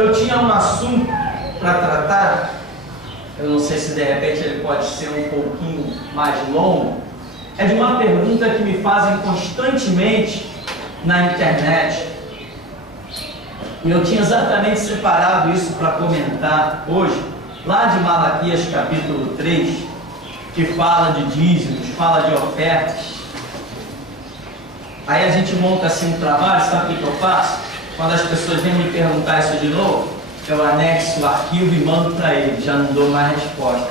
Eu tinha um assunto para tratar, eu não sei se de repente ele pode ser um pouquinho mais longo, é de uma pergunta que me fazem constantemente na internet. E eu tinha exatamente separado isso para comentar hoje, lá de Malaquias capítulo 3, que fala de dízimos, fala de ofertas. Aí a gente monta assim um trabalho, sabe o que eu faço? Quando as pessoas vêm me perguntar isso de novo, eu anexo o arquivo e mando para ele, já não dou mais resposta.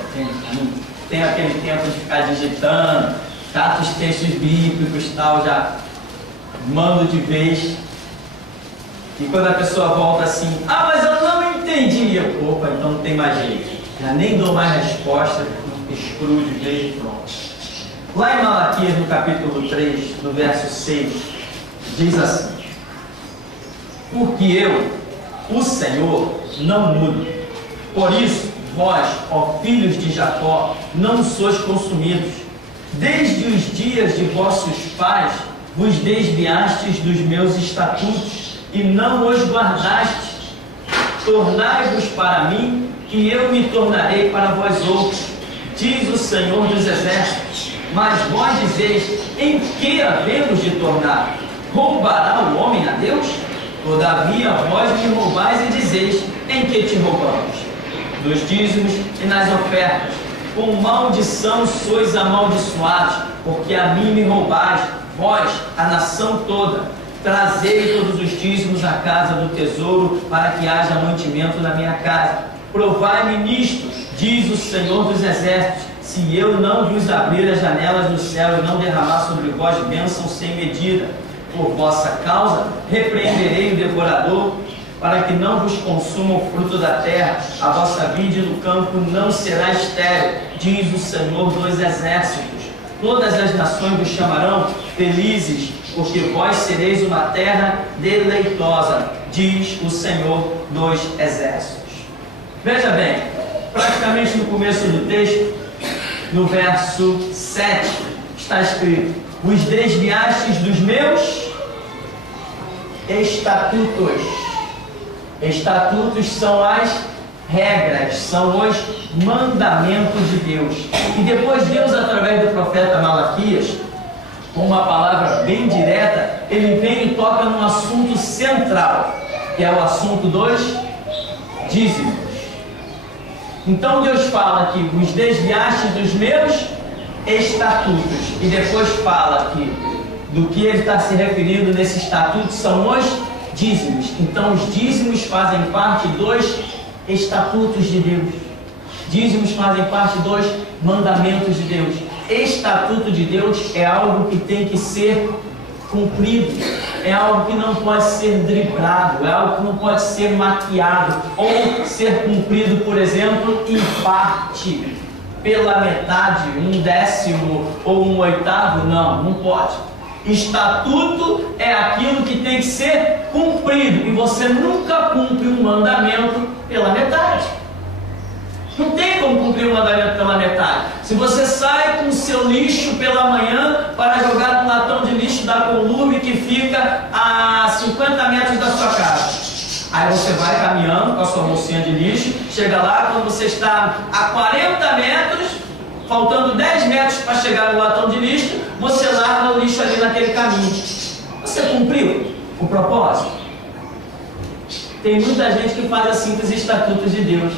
Tem aquele tempo de ficar digitando, cato os textos bíblicos e tal, já mando de vez. E quando a pessoa volta assim, mas eu não entendi, opa, então não tem mais jeito. Já nem dou mais resposta, excluo de vez e pronto. Lá em Malaquias, no capítulo 3, no verso 6, diz assim: porque eu, o Senhor, não mudo. Por isso, vós, ó filhos de Jacó, não sois consumidos. Desde os dias de vossos pais, vos desviastes dos meus estatutos, e não os guardastes. Tornai-vos para mim, que eu me tornarei para vós outros, diz o Senhor dos Exércitos. Mas vós dizeis, em que havemos de tornar? Roubará o homem a Deus? Todavia vós me roubais e dizeis, em que te roubamos? Dos dízimos e nas ofertas. Com maldição sois amaldiçoados, porque a mim me roubais, vós, a nação toda. Trazei todos os dízimos à casa do tesouro, para que haja mantimento na minha casa. Provai-me nisto, diz o Senhor dos Exércitos, se eu não vos abrir as janelas do céu e não derramar sobre vós bênção sem medida. Por vossa causa, repreenderei o devorador, para que não vos consuma o fruto da terra. A vossa vide no campo não será estéril, diz o Senhor dos Exércitos. Todas as nações vos chamarão felizes, porque vós sereis uma terra deleitosa, diz o Senhor dos Exércitos. Veja bem, praticamente no começo do texto, no verso 7, está escrito: vos desviastes dos meus estatutos. Estatutos são as regras, são os mandamentos de Deus. E depois Deus, através do profeta Malaquias, com uma palavra bem direta, ele vem e toca num assunto central, que é o assunto dos dízimos. Então Deus fala que vos desviaste dos meus estatutos, e depois fala que do que ele está se referindo nesse estatuto são os dízimos. Então os dízimos fazem parte dos estatutos de Deus. Dízimos fazem parte dos mandamentos de Deus. Estatuto de Deus é algo que tem que ser cumprido, é algo que não pode ser driblado, é algo que não pode ser maquiado ou ser cumprido, por exemplo, em parte, pela metade, 1/10 ou 1/8, não pode. Estatuto é aquilo que tem que ser cumprido, e você nunca cumpre um mandamento pela metade. Não tem como cumprir um mandamento pela metade. Se você sai com o seu lixo pela manhã para jogar no latão de lixo da Columbe, que fica a 50 metros da sua casa, aí você vai caminhando com a sua bolsinha de lixo, chega lá, quando você está a 40 metros, faltando 10 metros para chegar no latão de lixo, você larga o lixo ali naquele caminho. Você cumpriu o propósito? Tem muita gente que faz assim com os estatutos de Deus.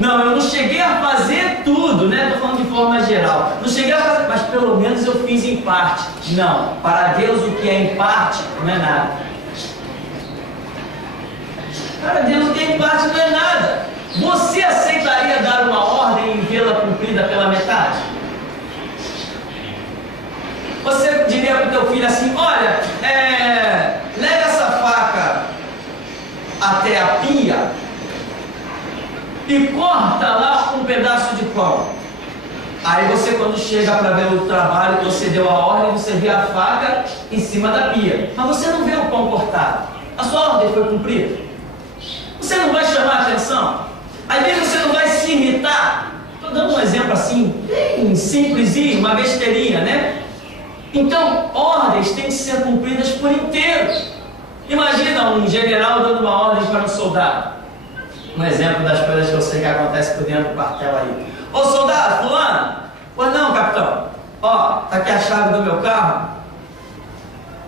Não, eu não cheguei a fazer tudo, né? Estou falando de forma geral. Não cheguei a fazer, mas pelo menos eu fiz em parte. Não, para Deus o que é em parte não é nada. Para Deus o que é em parte não é nada. Você aceitaria dar uma ordem e vê-la cumprida pela metade? Você diria para o teu filho assim: olha, leve essa faca até a pia e corta lá um pedaço de pão. Aí você, quando chega para ver o trabalho que você deu a ordem, você vê a faca em cima da pia, mas você não vê o pão cortado. A sua ordem foi cumprida? Você não vai chamar a atenção? Às vezes você não vai se irritar? Estou dando um exemplo assim, bem simplesinho, uma besteirinha, né? Então, ordens têm que ser cumpridas por inteiro. Imagina um general dando uma ordem para um soldado: Um exemplo das coisas que eu sei que acontece por dentro do quartel aí. Ô soldado, fulano? Pois não, capitão. Ó, tá aqui a chave do meu carro.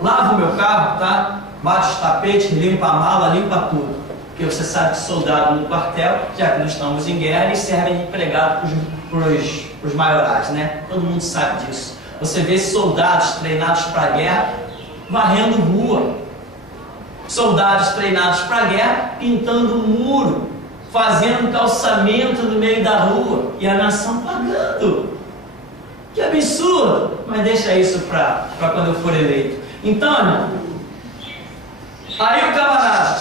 Lava o meu carro, tá? Bate os tapetes, limpa a mala, limpa tudo. Porque você sabe que soldado no quartel, já que nós estamos em guerra, eles servem de empregado para os maiorais, né? Todo mundo sabe disso. Você vê soldados treinados para a guerra varrendo rua. Soldados treinados para a guerra pintando muro, fazendo calçamento no meio da rua. E a nação pagando. Que absurdo! Mas deixa isso para quando eu for eleito. Então, irmão, aí o camarada,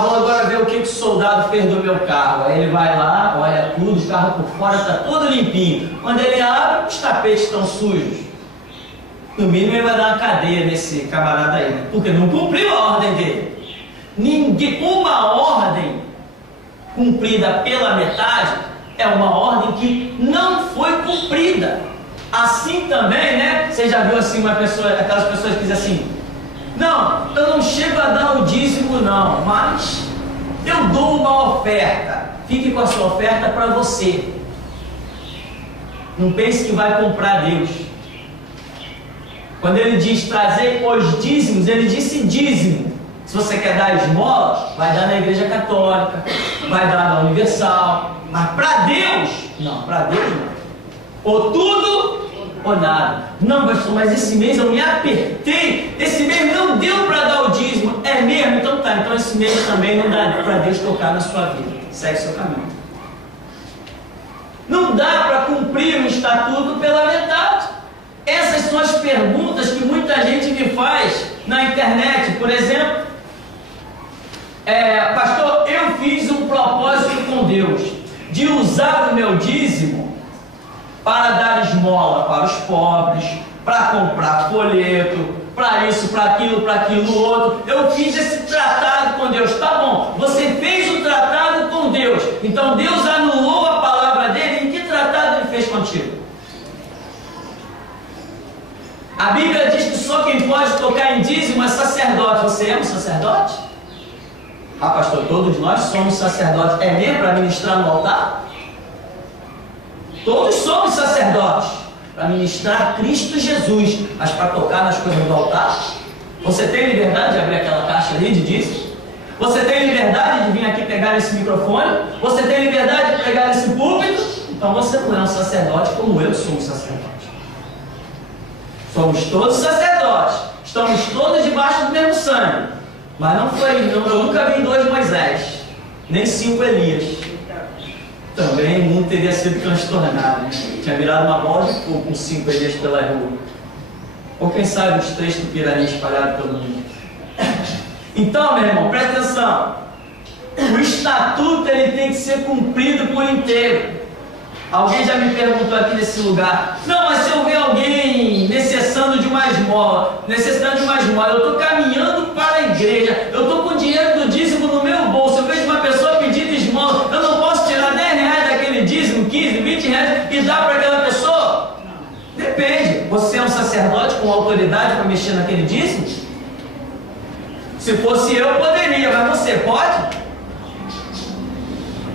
vou agora ver o que o soldado fez do meu carro. Aí ele vai lá, olha tudo, o carro por fora está todo limpinho. Quando ele abre, os tapetes estão sujos. No mínimo ele vai dar uma cadeia nesse camarada aí, né? Porque não cumpriu a ordem dele. Uma ordem cumprida pela metade é uma ordem que não foi cumprida. Assim também, né? Você já viu assim aquelas pessoas que dizem assim: não, eu não chego a dar o dízimo não, mas eu dou uma oferta. Fique com a sua oferta para você. Não pense que vai comprar Deus. Quando ele diz trazer os dízimos, ele disse dízimo. Se você quer dar esmola, vai dar na igreja católica, vai dar na universal. Mas para Deus, não, para Deus não. Ou tudo ou nada. Não, pastor, mas esse mês eu me apertei. Esse mês não deu para dar o dízimo. É mesmo? Então tá. Então esse mês também não dá para Deus tocar na sua vida. Segue seu caminho. Não dá para cumprir o estatuto pela metade. Essas são as perguntas que muita gente me faz na internet. Por exemplo, pastor, eu fiz um propósito com Deus de usar o meu dízimo para dar esmola para os pobres, para comprar folheto, para isso, para aquilo outro. Eu fiz esse tratado com Deus. Tá bom, você fez o tratado com Deus. Então Deus anulou a palavra dele. Em que tratado ele fez contigo? A Bíblia diz que só quem pode tocar em dízimo é sacerdote. Você é um sacerdote? Ah, pastor, todos nós somos sacerdotes. É mesmo para ministrar no altar? Todos somos sacerdotes para ministrar Cristo Jesus. Mas para tocar nas coisas do altar? Você tem liberdade de abrir aquela caixa ali de dízimo? Você tem liberdade de vir aqui pegar esse microfone? Você tem liberdade de pegar esse púlpito? Então você não é um sacerdote como eu sou um sacerdote. Somos todos sacerdotes, estamos todos debaixo do mesmo sangue. Mas eu nunca vi 2 Moisés, nem 5 Elias. Também o mundo teria sido transtornado, né? Tinha virado uma bola de fogo com 5 Elias pela rua. Ou quem sabe os 3 tupiranis espalhados pelo mundo. Então, meu irmão, presta atenção. O estatuto ele tem que ser cumprido por inteiro. Alguém já me perguntou aqui nesse lugar: não, mas se eu ver alguém necessitando de uma esmola, eu estou caminhando para a igreja, eu estou com o dinheiro do dízimo no meu bolso, eu vejo uma pessoa pedindo esmola, eu não posso tirar 10 reais daquele dízimo, 15, 20 reais e dar para aquela pessoa? Depende. Você é um sacerdote com autoridade para mexer naquele dízimo? Se fosse eu poderia, mas você pode?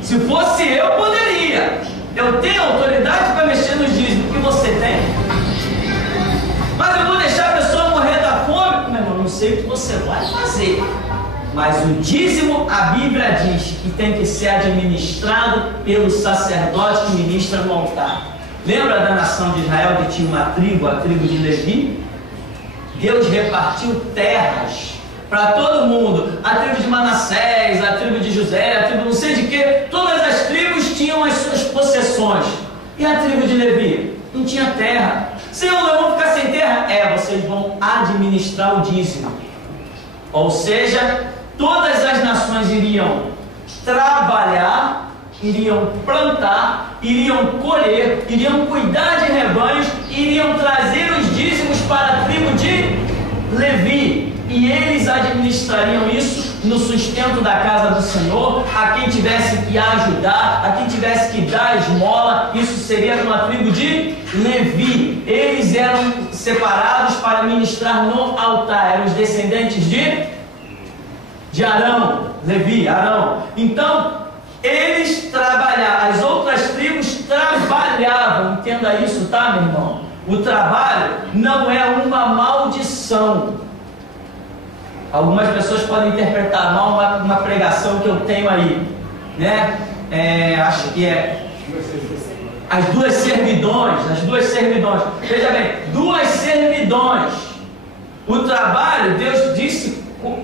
Se fosse eu poderia. Eu tenho autoridade para mexer nos dízimos que você tem. Mas eu vou deixar a pessoa morrer da fome? Meu irmão, não sei o que você vai fazer. Mas o dízimo, a Bíblia diz que tem que ser administrado pelo sacerdote que ministra no altar. Lembra da nação de Israel que tinha uma tribo, a tribo de Levi? Deus repartiu terras para todo mundo. A tribo de Manassés, a tribo de José, a tribo não sei de quê. Todas as tribos tinham as suas possessões. E a tribo de Levi? Não tinha terra. Senhor, nós vamos ficar sem terra? Vocês vão administrar o dízimo. Ou seja, todas as nações iriam trabalhar, iriam plantar, iriam colher, iriam cuidar de rebanhos, iriam trazer os dízimos para a tribo de Levi. E eles administrariam isso no sustento da casa do Senhor. A quem tivesse que ajudar, a quem tivesse que dar esmola, isso seria numa tribo de Levi. Eles eram separados para ministrar no altar. Eram os descendentes de de Arão, Levi, Arão. Então, eles trabalhavam, as outras tribos trabalhavam, entenda isso, tá, meu irmão? O trabalho não é uma maldição. Algumas pessoas podem interpretar mal uma pregação que eu tenho aí, né? Acho que é as duas servidões. Veja bem, duas servidões. O trabalho, Deus disse,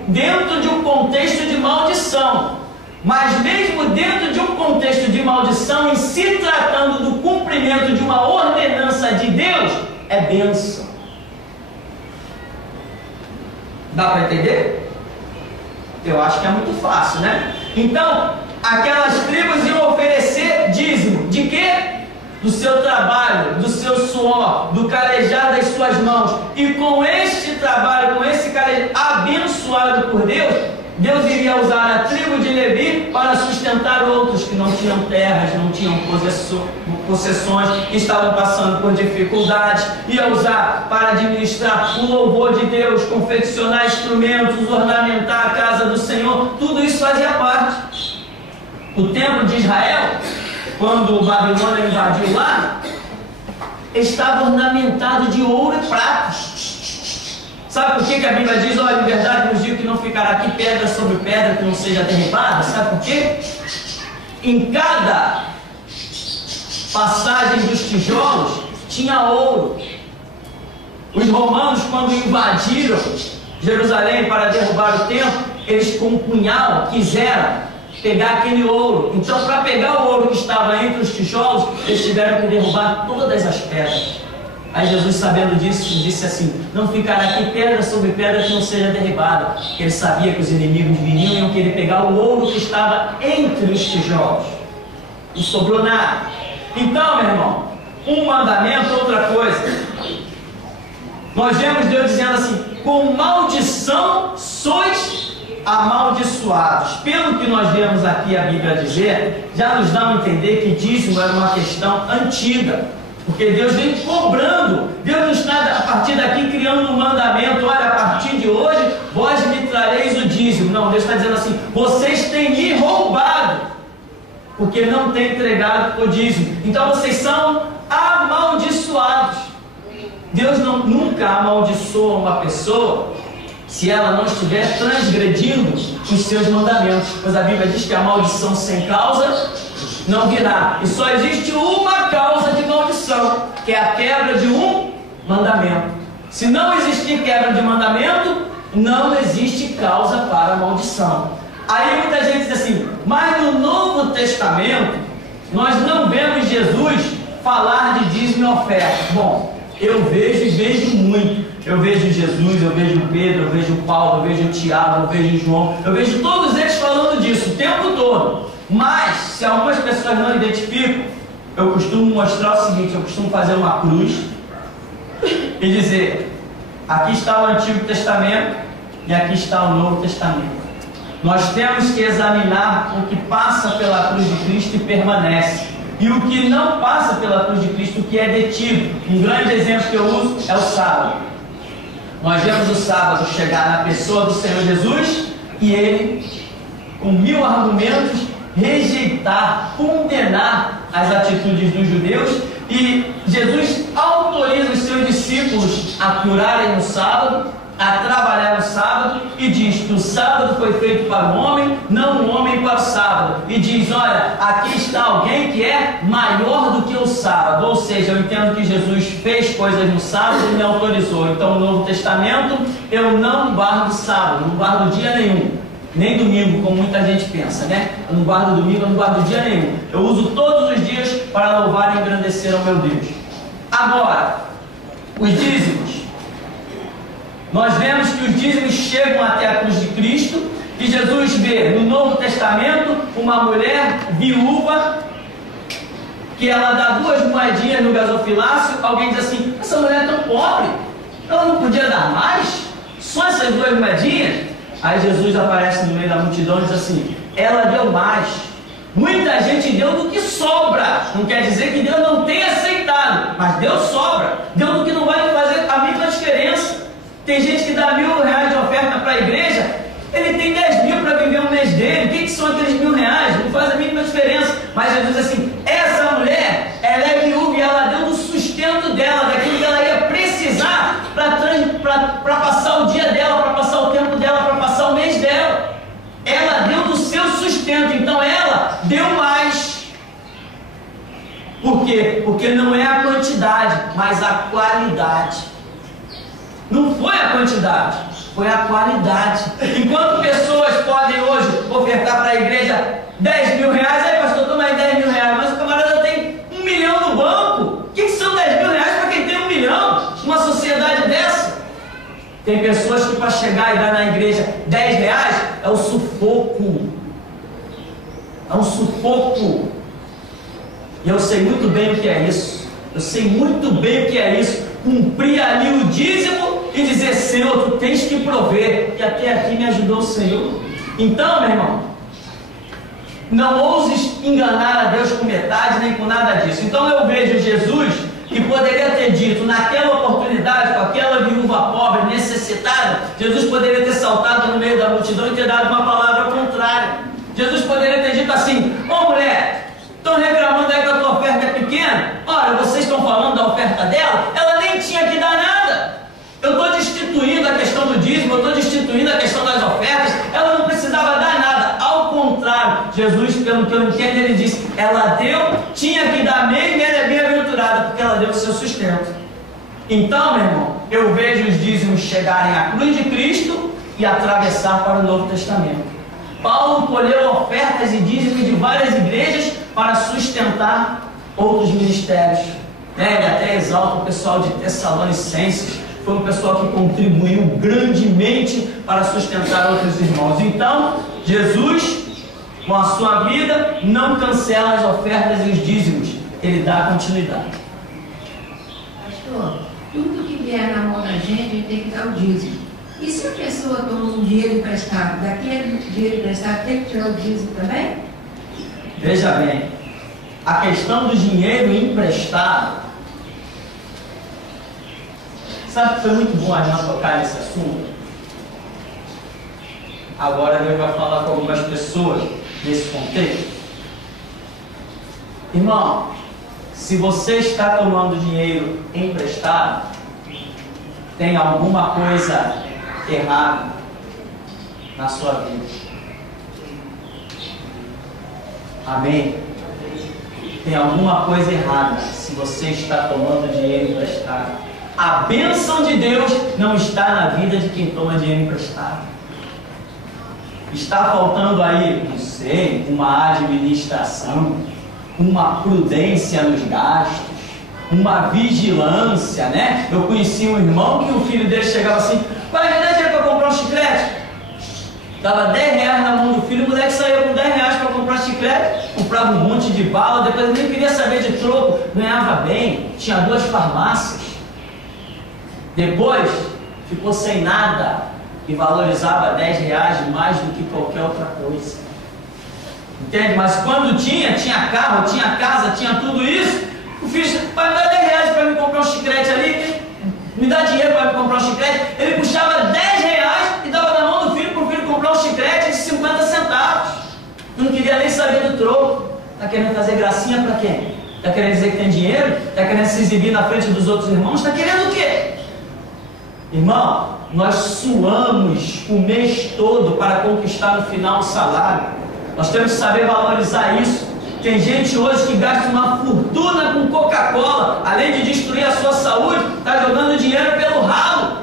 dentro de um contexto de maldição. Mas mesmo dentro de um contexto de maldição, em se tratando do cumprimento de uma ordenança de Deus, é bênção. Dá para entender? Eu acho que é muito fácil, né? Então, aquelas tribos iam oferecer dízimo. De quê? Do seu trabalho, do seu suor, do calejar das suas mãos. E com este trabalho, com esse calejar abençoado por Deus, Deus iria usar a tribo de Levi para sustentar outros que não tinham terras, não tinham possessões, que estavam passando por dificuldades. Ia usar para administrar o louvor de Deus, confeccionar instrumentos, ornamentar a casa do Senhor. Tudo isso fazia parte. O templo de Israel, quando o Babilônia invadiu lá, estava ornamentado de ouro e prata. Sabe por que a Bíblia diz, olha, em verdade nos digo que não ficará aqui pedra sobre pedra que não seja derribada? Sabe por quê? Em cada passagem dos tijolos tinha ouro. Os romanos, quando invadiram Jerusalém para derrubar o templo, eles com um punhal quiseram pegar aquele ouro. Então, para pegar o ouro que estava entre os tijolos, eles tiveram que derrubar todas as pedras. Aí Jesus, sabendo disso, disse assim, não ficará aqui pedra sobre pedra que não seja derribada. Porque ele sabia que os inimigos viriam e iam querer pegar o ouro que estava entre os tijolos. Não sobrou nada. Então, meu irmão, um mandamento, outra coisa. Nós vemos Deus dizendo assim, com maldição sois amaldiçoados. Pelo que nós vemos aqui a Bíblia dizer, já nos dá a entender que dízimo era uma questão antiga. Porque Deus vem cobrando. Deus não está a partir daqui criando um mandamento. Olha, a partir de hoje vós me trareis o dízimo. Não, Deus está dizendo assim, vocês têm me roubado, porque não têm entregado o dízimo. Então vocês são amaldiçoados. Deus nunca amaldiçoa uma pessoa se ela não estiver transgredindo os seus mandamentos. Pois a Bíblia diz que a maldição sem causa não virá. E só existe uma causa de maldição, que é a quebra de um mandamento. Se não existir quebra de mandamento, não existe causa para a maldição. Aí muita gente diz assim, mas no Novo Testamento, nós não vemos Jesus falar de dízimo e oferta. Bom, eu vejo e vejo muito. Eu vejo Jesus, eu vejo Pedro, eu vejo Paulo, eu vejo Tiago, eu vejo João, eu vejo todos eles falando disso o tempo todo. Mas, se algumas pessoas não identificam, eu costumo mostrar o seguinte, eu costumo fazer uma cruz e dizer, aqui está o Antigo Testamento e aqui está o Novo Testamento. Nós temos que examinar o que passa pela cruz de Cristo e permanece. E o que não passa pela cruz de Cristo, o que é detido. Um grande exemplo que eu uso é o sábado. Nós vemos o sábado chegar na pessoa do Senhor Jesus e ele, com 1000 argumentos, rejeitar, condenar as atitudes dos judeus. E Jesus autoriza os seus discípulos a curarem no sábado, a trabalhar no sábado, e diz que o sábado foi feito para o homem, não o homem para o sábado. E diz, olha, aqui está alguém que é maior do que o sábado. Ou seja, eu entendo que Jesus fez coisas no sábado e me autorizou. Então no Novo Testamento eu não guardo sábado, não guardo dia nenhum, nem domingo, como muita gente pensa, né? Eu não guardo domingo, eu não guardo dia nenhum. Eu uso todos os dias para louvar e engrandecer ao meu Deus. Agora, os dízimos. Nós vemos que os dízimos chegam até a cruz de Cristo, e Jesus vê no Novo Testamento uma mulher viúva, que ela dá 2 moedinhas no gasofilácio. Alguém diz assim, essa mulher é tão pobre, ela não podia dar mais? Só essas 2 moedinhas? Aí Jesus aparece no meio da multidão e diz assim, ela deu mais. Muita gente deu do que sobra. Não quer dizer que Deus não tenha aceitado, mas Deus sobra, deu do que não vai fazer a mínima diferença. Tem gente que dá R$1.000 de oferta para a igreja, Ele tem 10 mil para viver um mês dele. O que são aqueles R$1.000? Não faz a mínima diferença. Mas Jesus diz assim, essa mulher, ela é viúva e ela deu do sustento dela, daquilo que ela ia precisar para passar o dia dela, para passar o tempo dela, para passar o mês dela. Ela deu do seu sustento, então ela deu mais. Por quê? Porque não é a quantidade, mas a qualidade. Não foi a quantidade, foi a qualidade. Enquanto pessoas podem hoje ofertar para a igreja 10 mil reais, aí pastor, toma aí 10 mil reais, mas o camarada tem 1 milhão no banco. O que são 10 mil reais para quem tem 1 milhão? Uma sociedade dessa? Tem pessoas que para chegar e dar na igreja 10 reais é um sufoco. É um sufoco. E eu sei muito bem o que é isso. Eu sei muito bem o que é isso. Cumprir ali o dízimo e dizer, Senhor, tu tens que prover. E até aqui me ajudou o Senhor. Então, meu irmão, não ouses enganar a Deus com metade, nem com nada disso. Então eu vejo Jesus, que poderia ter dito, naquela oportunidade, com aquela viúva pobre, necessitada, Jesus poderia ter saltado no meio da multidão e ter dado uma palavra contrária. Jesus poderia ter dito assim, ô mulher, estão reclamando aí que a tua oferta é pequena? Ora, vocês estão falando da oferta dela? Ela nem tinha que dar nada. Eu estou destituindo a questão do dízimo, eu estou destituindo a questão das ofertas. Ela não precisava dar nada. Ao contrário, Jesus, pelo que eu entendo, ele disse, ela deu, tinha que dar mesmo, e ela é bem-aventurada, porque ela deu o seu sustento. Então, meu irmão, eu vejo os dízimos chegarem à cruz de Cristo e atravessar para o Novo Testamento. Paulo colheu ofertas e dízimos de várias igrejas para sustentar outros ministérios. Ele até exalta o pessoal de Tessalonicenses, foi um pessoal que contribuiu grandemente para sustentar outros irmãos. Então, Jesus, com a sua vida, não cancela as ofertas e os dízimos, ele dá continuidade. Pastor, tudo que vier na mão da gente tem que dar o dízimo. E se a pessoa toma um dinheiro emprestado, daquele dinheiro emprestado tem que tirar o dízimo também? Veja bem, a questão do dinheiro emprestado, sabe que foi muito bom a gente tocar nesse assunto? Agora Deus vai falar com algumas pessoas nesse contexto. Irmão, se você está tomando dinheiro emprestado, tem alguma coisa errada na sua vida. Amém? Tem alguma coisa errada se você está tomando dinheiro emprestado. A bênção de Deus não está na vida de quem toma dinheiro emprestado. Está faltando aí, não sei, uma administração, uma prudência nos gastos, uma vigilância, né? Eu conheci um irmão que o filho dele chegava assim, pai, me dá dinheiro para comprar um chiclete. Dava 10 reais na mão do filho, o moleque saía com 10 reais para comprar chiclete, comprava um monte de bala, depois ele nem queria saber de troco, ganhava bem, tinha 2 farmácias. Depois ficou sem nada e valorizava 10 reais mais do que qualquer outra coisa. Entende? Mas quando tinha carro, tinha casa, tinha tudo isso, o filho disse, pai, me dá 10 reais para me comprar um chiclete ali, me dá dinheiro para me comprar um chiclete. Ele puxava 10 reais e dava na mão do filho para o filho comprar um chiclete de 50 centavos. Não queria nem saber do troco. Está querendo fazer gracinha para quem? Está querendo dizer que tem dinheiro? Está querendo se exibir na frente dos outros irmãos? Está querendo o quê? Irmão, nós suamos o mês todo para conquistar no final o salário. Nós temos que saber valorizar isso. Tem gente hoje que gasta uma fortuna com Coca-Cola, além de destruir a sua saúde, está jogando dinheiro pelo ralo.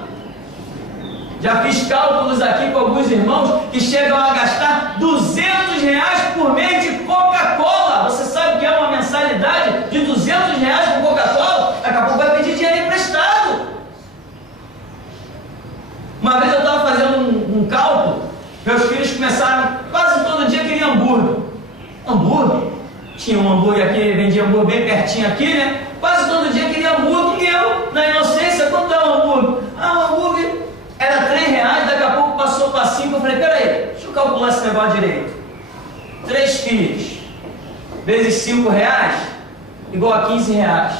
Já fiz cálculos aqui com alguns irmãos que chegam a gastar 200 reais por mês de Coca-Cola. Você sabe o que é uma mensalidade de 200 reais com Coca-Cola? Daqui a pouco vai pedir dinheiro emprestado. Uma vez eu estava fazendo um cálculo, meus filhos começaram, quase todo dia queriam hambúrguer. Hambúrguer? Tinha um hambúrguer aqui, vendia hambúrguer bem pertinho aqui, né? Quase todo dia queria hambúrguer e eu, na inocência, quanto é um hambúrguer? Ah, o hambúrguer era 3 reais, daqui a pouco passou para 5, eu falei, peraí, deixa eu calcular esse negócio direito. 3 filhos, vezes 5 reais, igual a 15 reais.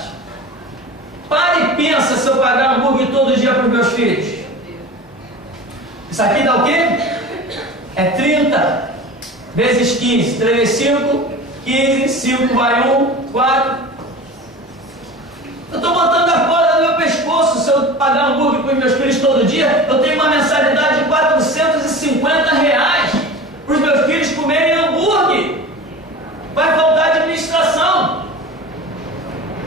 Para e pensa se eu pagar hambúrguer todo dia para os meus filhos. Isso aqui dá o quê? É 30 vezes 15. 3 vezes 5, 15. 5 vai 1, 4. Eu estou botando a corda no meu pescoço. Se eu pagar hambúrguer para os meus filhos todo dia, eu tenho uma mensalidade de R$450 para os meus filhos comerem hambúrguer. Vai faltar administração.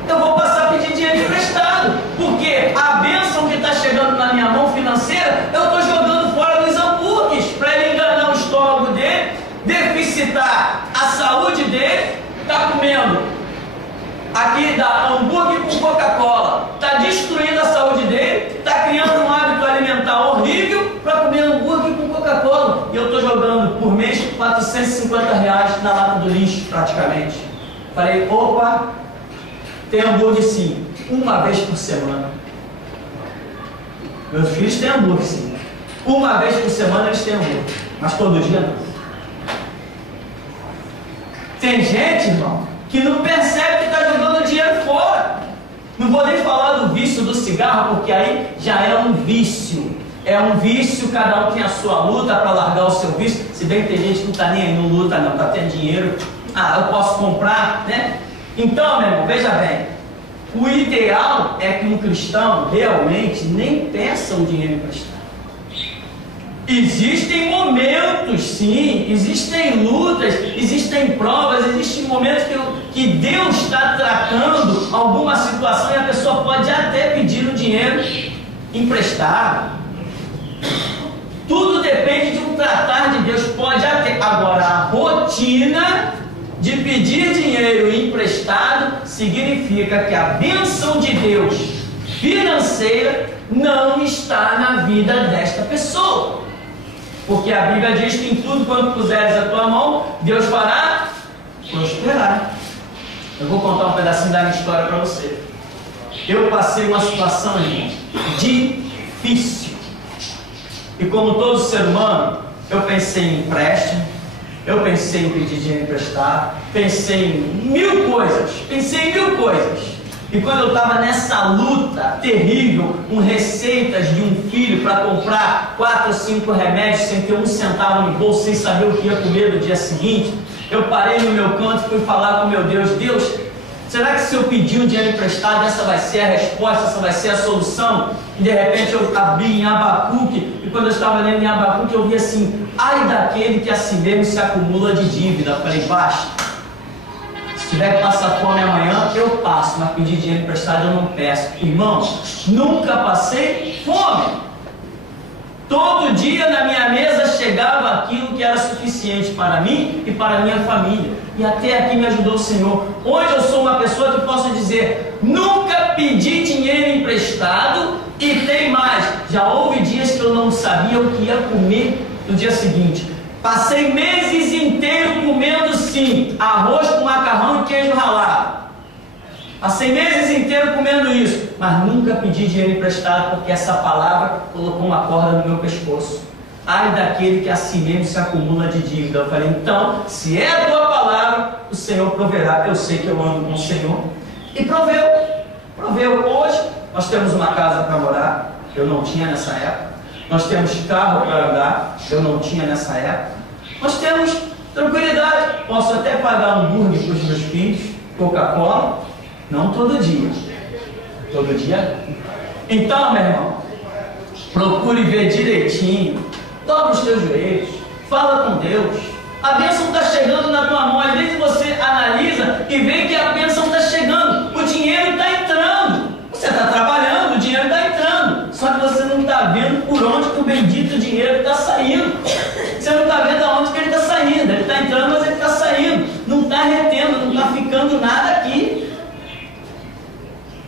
Eu vou passar a pedir dinheiro emprestado, porque a bênção que está chegando na minha mão financeira, eu estou jogando fora nos hambúrgueres, para ele enganar o estômago dele, deficitar a saúde dele. Está comendo aqui dá hambúrguer com Coca-Cola, está destruindo a saúde dele, está criando um hábito alimentar horrível para comer hambúrguer com Coca-Cola. E eu estou jogando por mês R$450 na lata do lixo, praticamente. Falei, opa, tem hambúrguer sim, uma vez por semana. Meus filhos têm hambúrguer sim, uma vez por semana eles têm hambúrguer, mas todo dia não. Tem gente, irmão, que não percebe que está jogando dinheiro fora. Não vou nem falar do vício do cigarro, porque aí já é um vício. É um vício, cada um tem a sua luta para largar o seu vício. Se bem que tem gente que não está nem aí, não luta não, está tendo dinheiro. Ah, eu posso comprar, né? Então, meu irmão, veja bem. O ideal é que um cristão realmente nem peça o dinheiro emprestado. Existem momentos, sim, existem lutas, existem provas, existem momentos que Deus está tratando alguma situação e a pessoa pode até pedir o dinheiro emprestado. Tudo depende de um tratar de Deus, pode até. Agora, a rotina de pedir dinheiro emprestado significa que a bênção de Deus financeira não está na vida desta pessoa. Porque a Bíblia diz que em tudo quanto puseres a tua mão, Deus fará prosperar. Eu vou contar um pedacinho da minha história para você. Eu passei uma situação, irmão, difícil. E como todo ser humano, eu pensei em empréstimo, eu pensei em pedir dinheiro emprestado, pensei em mil coisas. E quando eu estava nessa luta terrível, com receitas de um filho para comprar 4 ou 5 remédios sem ter um centavo no bolso, sem saber o que ia comer no dia seguinte, eu parei no meu canto e fui falar com meu Deus. Deus, será que se eu pedir um dinheiro emprestado, essa vai ser a resposta, essa vai ser a solução? E de repente eu abri em Abacuque, e quando eu estava lendo em Abacuque, eu vi assim: ai daquele que a si mesmo se acumula de dívida. Eu falei, basta. Se tiver que passar fome amanhã, eu passo, mas pedir dinheiro emprestado eu não peço. Irmão, nunca passei fome. Todo dia na minha mesa chegava aquilo que era suficiente para mim e para a minha família. E até aqui me ajudou o Senhor. Hoje eu sou uma pessoa que posso dizer, nunca pedi dinheiro emprestado. E tem mais, já houve dias que eu não sabia o que ia comer no dia seguinte. Passei meses inteiros comendo sim, arroz com macarrão e queijo ralado. Passei meses inteiros comendo isso, mas nunca pedi dinheiro emprestado, porque essa palavra colocou uma corda no meu pescoço. Ai daquele que a si mesmo se acumula de dívida. Eu falei, então, se é a tua palavra, o Senhor proverá. Eu sei que eu ando com o Senhor. E proveu. Hoje nós temos uma casa para morar, eu não tinha nessa época. Nós temos carro para andar, eu não tinha nessa época. Nós temos tranquilidade, posso até pagar hambúrguer para os meus filhos, Coca-Cola, não todo dia. Todo dia? Então, meu irmão, procure ver direitinho, dobra os teus joelhos, fala com Deus. A bênção está chegando na tua mão, às vezes você analisa e vê que a bênção está chegando, o dinheiro está entrando. Você está trabalhando, o dinheiro está entrando, só que você não está vendo por onde que o bendito dinheiro está saindo. Você não está vendo aonde que ele está saindo. Ele está entrando, mas ele está saindo. Não está retendo, não está ficando nada aqui.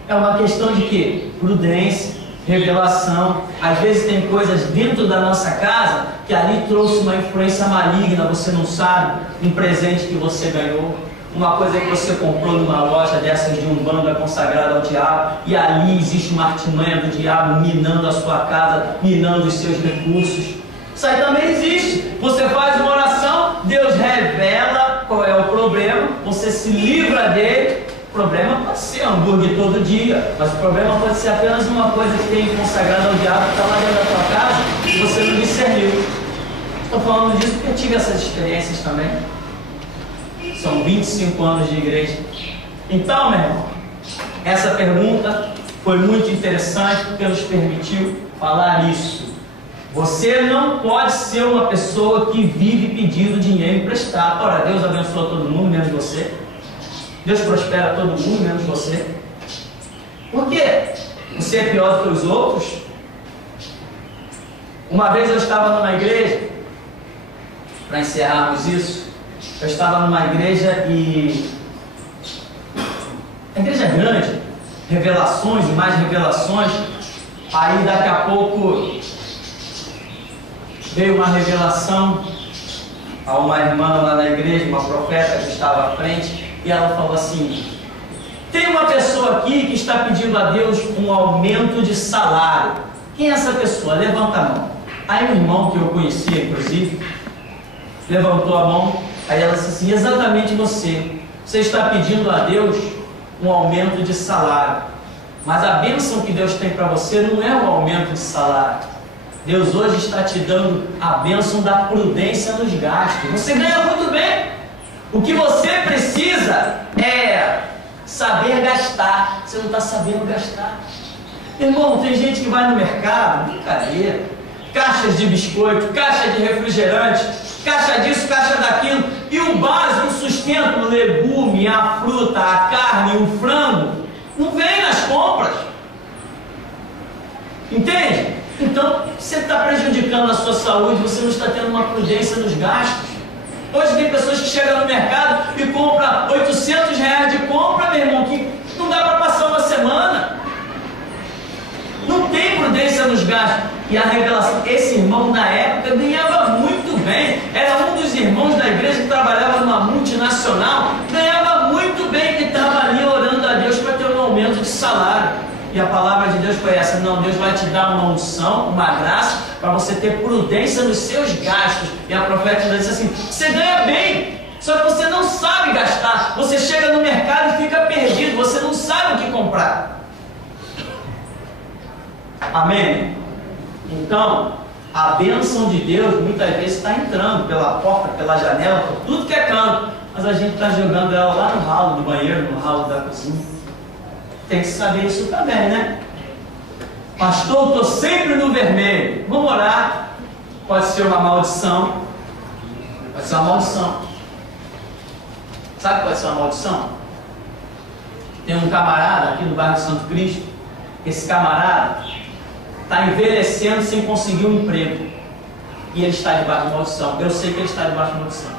É uma questão de quê? Prudência, revelação. Às vezes tem coisas dentro da nossa casa que ali trouxe uma influência maligna, você não sabe, um presente que você ganhou, uma coisa que você comprou numa loja dessas de Umbanda consagrada ao diabo, e ali existe uma artimanha do diabo minando a sua casa, minando os seus recursos. Isso aí também existe. Você faz uma oração, Deus revela qual é o problema, você se livra dele. O problema pode ser hambúrguer todo dia, mas o problema pode ser apenas uma coisa que tem consagrada ao diabo, que está lá dentro da tua casa e você não discerniu. Estou falando disso porque eu tive essas experiências também. São 25 anos de igreja. Então, meu irmão, essa pergunta foi muito interessante porque nos permitiu falar isso. Você não pode ser uma pessoa que vive pedindo dinheiro emprestado. Ora, Deus abençoa todo mundo, menos você. Deus prospera todo mundo, menos você. Por quê? Você é pior do que os outros? Uma vez eu estava numa igreja, para encerrarmos isso, eu estava numa igreja e a igreja é grande, revelações e mais revelações. Aí daqui a pouco veio uma revelação a uma irmã lá na igreja, uma profeta que estava à frente, e ela falou assim: tem uma pessoa aqui que está pedindo a Deus um aumento de salário. Quem é essa pessoa? Levanta a mão. Aí um irmão que eu conhecia, inclusive, levantou a mão. Aí ela disse assim: exatamente você. Você está pedindo a Deus um aumento de salário. Mas a bênção que Deus tem para você não é um aumento de salário. Deus hoje está te dando a bênção da prudência nos gastos. Você ganha muito bem. O que você precisa é saber gastar. Você não está sabendo gastar. Irmão, tem gente que vai no mercado, brincadeira, caixas de biscoito, caixa de refrigerante, caixa disso, caixa daquilo, e o básico, o sustento, o legume, a fruta, a carne, o frango, não vem nas compras. Entende? Então, você está prejudicando a sua saúde, você não está tendo uma prudência nos gastos. Hoje tem pessoas que chegam no mercado e compram R$800 de compra, meu irmão, que não dá para passar uma semana. Não tem prudência nos gastos. E a revelação, esse irmão na época ganhava muito bem. Era um dos irmãos da igreja que trabalhava numa multinacional, ganhava muito bem, que estava ali orando a Deus para ter um aumento de salário. E a palavra de Deus foi essa: não, Deus vai te dar uma unção, uma graça, para você ter prudência nos seus gastos. E a profeta disse assim: você ganha bem, só que você não sabe gastar. Você chega no mercado e fica perdido, você não sabe o que comprar. Amém? Então, a bênção de Deus muitas vezes está entrando pela porta, pela janela, por tudo que é canto, mas a gente está jogando ela lá no ralo do banheiro, no ralo da cozinha. Tem que saber isso também, né? Pastor, estou sempre no vermelho. Vamos orar. Pode ser uma maldição. Pode ser uma maldição. Sabe o que pode ser uma maldição? Tem um camarada aqui no bairro Santo Cristo. Esse camarada está envelhecendo sem conseguir um emprego. E ele está debaixo de maldição. Eu sei que ele está debaixo de maldição.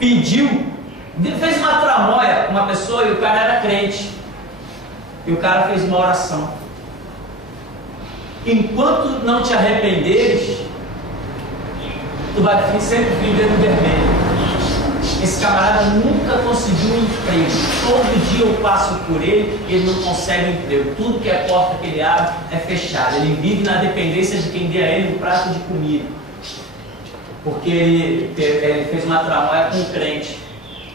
Pediu, fez uma tramóia com uma pessoa e o cara era crente. E o cara fez uma oração: enquanto não te arrependeres, tu vai sempre viver no vermelho. Esse camarada nunca conseguiu um emprego. Todo dia eu passo por ele e ele não consegue um emprego. Tudo que é porta que ele abre é fechado. Ele vive na dependência de quem dê a ele um prato de comida. Porque ele fez uma tramóia com um crente.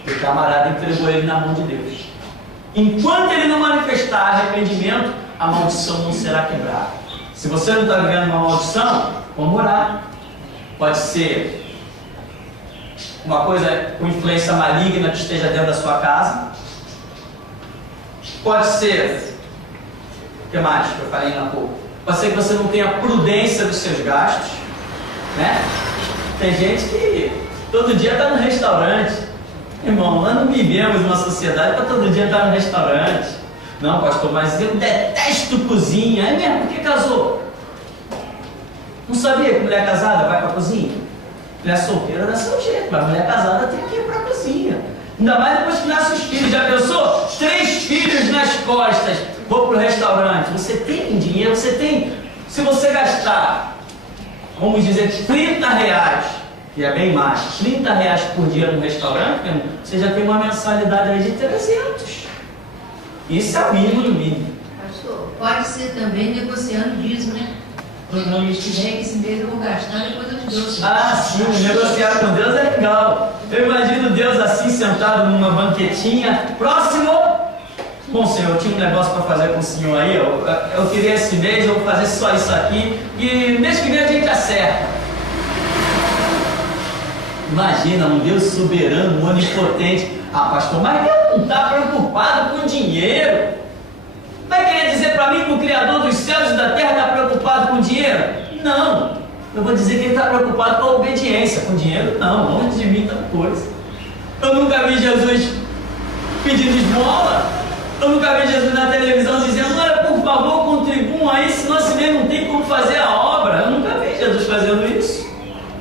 E o camarada entregou ele na mão de Deus. Enquanto ele não manifestar arrependimento, a maldição não será quebrada. Se você não está vivendo uma maldição, vamos orar. Pode ser uma coisa com influência maligna que esteja dentro da sua casa. Pode ser, o que mais que eu falei há pouco? Pode ser que você não tenha prudência dos seus gastos, né? Tem gente que todo dia está no restaurante. Irmão, nós não vivemos uma sociedade para todo dia estar no restaurante. Não, pastor, mas eu detesto cozinha. É mesmo? Por que casou? Não sabia que mulher casada vai para a cozinha? Mulher solteira dá seu jeito, mas mulher casada tem que ir para a cozinha. Ainda mais depois que nasce os filhos. Já pensou? 3 filhos nas costas, vou para o restaurante. Você tem dinheiro, você tem. Se você gastar, vamos dizer, R$30, que é bem mais, R$30 por dia no restaurante, você já tem uma mensalidade aí de 300. Isso é o mínimo do mínimo. Pastor, pode ser também negociando dízimo, né? Quando não estiver que esse mês eu vou gastar, depois eu te dou. Ah, sim, negociar com Deus é legal. Eu imagino Deus assim, sentado numa banquetinha. Próximo! Bom, Senhor, eu tinha um negócio para fazer com o Senhor aí. Eu queria esse mês, eu vou fazer só isso aqui. E mês que vem a gente acerta. Imagina, um Deus soberano, onipotente. Ah, pastor, mas Deus não está preocupado com dinheiro. Vai querer dizer para mim que o Criador dos céus e da terra está preocupado com dinheiro? Não. Eu vou dizer que ele está preocupado com a obediência. Com dinheiro, não. Longe de mim tal coisa. Eu nunca vi Jesus pedindo esmola. Eu nunca vi Jesus na televisão dizendo: olha, por favor, contribuam aí, senão assim mesmo não tem como fazer a obra. Eu nunca vi Jesus fazendo isso.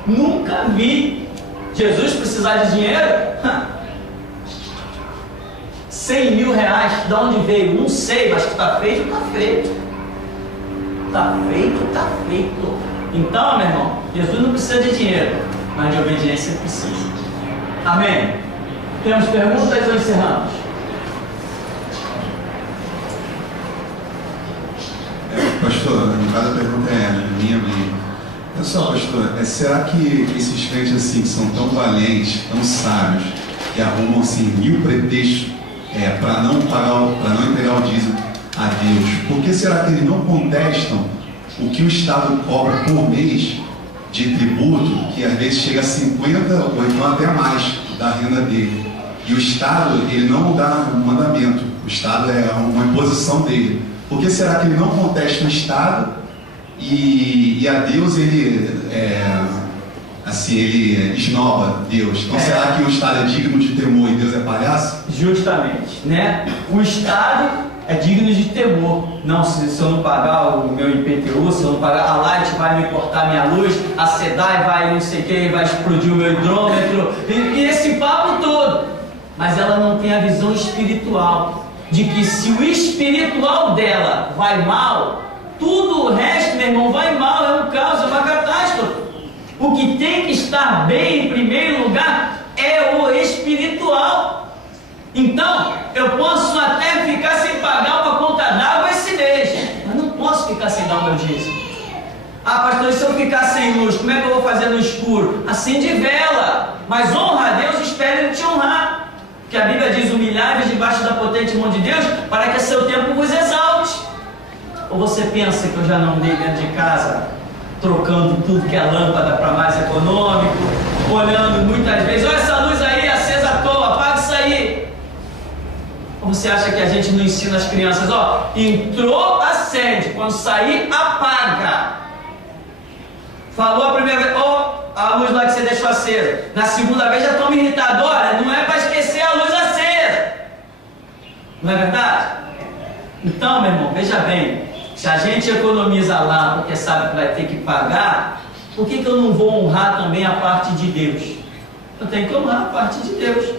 Nunca vi. Jesus precisar de dinheiro? 100 mil reais, de onde veio? Não sei, mas que está feito, está feito. Está feito, está feito. Então, meu irmão, Jesus não precisa de dinheiro, mas de obediência precisa. Amém? Temos perguntas ou encerramos? Pastor, cada pergunta é minha. Olha só, pastor, será que esses crentes assim, que são tão valentes, tão sábios, que arrumam assim 1000 pretextos para não entregar o dízimo a Deus, por que será que eles não contestam o que o Estado cobra por mês de tributo, que às vezes chega a 50 ou então até mais da renda dele? E o Estado, ele não dá um mandamento, o Estado é uma imposição dele. Por que será que ele não contesta o Estado e a Deus ele esnoba Deus? Então será que o Estado é digno de temor e Deus é palhaço? Justamente, né? O Estado é digno de temor. Não, se eu não pagar o meu IPTU, se eu não pagar a Light, vai me cortar minha luz, a SEDAI vai não sei o que, vai explodir o meu hidrômetro, e esse papo todo. Mas ela não tem a visão espiritual, de que se o espiritual dela vai mal, tudo o resto, meu irmão, vai mal, é um caos, é uma catástrofe. O que tem que estar bem em primeiro lugar é o espiritual. Então, eu posso até ficar sem pagar uma conta d'água esse mês, mas não posso ficar sem dar o meu dízimo. Ah, pastor, e se eu ficar sem luz, como é que eu vou fazer no escuro? Acende vela, mas honra a Deus, espere Ele te honrar. Que a Bíblia diz: humilhai-vos debaixo da potente mão de Deus, para que a seu tempo vos exalte. Ou você pensa que eu já não dei dentro de casa, trocando tudo que é lâmpada para mais econômico, olhando muitas vezes: olha essa luz aí acesa à toa, apaga isso aí. Ou você acha que a gente não ensina as crianças: ó, entrou, acende, quando sair, apaga. Falou a primeira vez: ó, a luz lá que você deixou acesa. Na segunda vez já toma irritado: olha, não é para esquecer a luz acesa. Não é verdade? Então, meu irmão, veja bem, se a gente economiza lá porque sabe que vai ter que pagar, por que eu não vou honrar também a parte de Deus? Eu tenho que honrar a parte de Deus.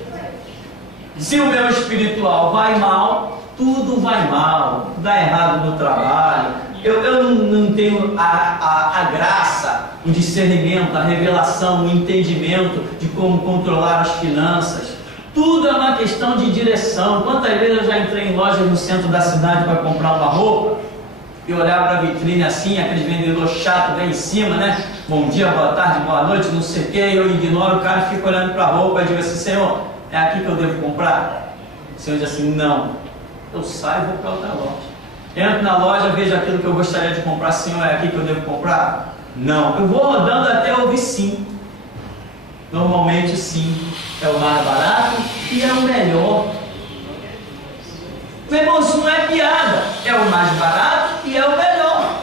Se o meu espiritual vai mal, tudo vai mal, dá errado no trabalho, eu não tenho a graça, o discernimento, a revelação, o entendimento de como controlar as finanças. Tudo é uma questão de direção. Quantas vezes eu já entrei em lojas no centro da cidade para comprar uma roupa e olhava para a vitrine assim, aqueles vendedores chatos lá em cima, né? Bom dia, boa tarde, boa noite, não sei o que, eu ignoro o cara, fico olhando para a roupa e digo assim: Senhor, é aqui que eu devo comprar? O Senhor diz assim: não. Eu saio e vou para outra loja. Entro na loja, vejo aquilo que eu gostaria de comprar: Senhor, é aqui que eu devo comprar? Não. Eu vou rodando até ouvir sim. Normalmente sim é o mais barato e é o melhor. Meu irmão, isso não é piada. É o mais barato e é o melhor.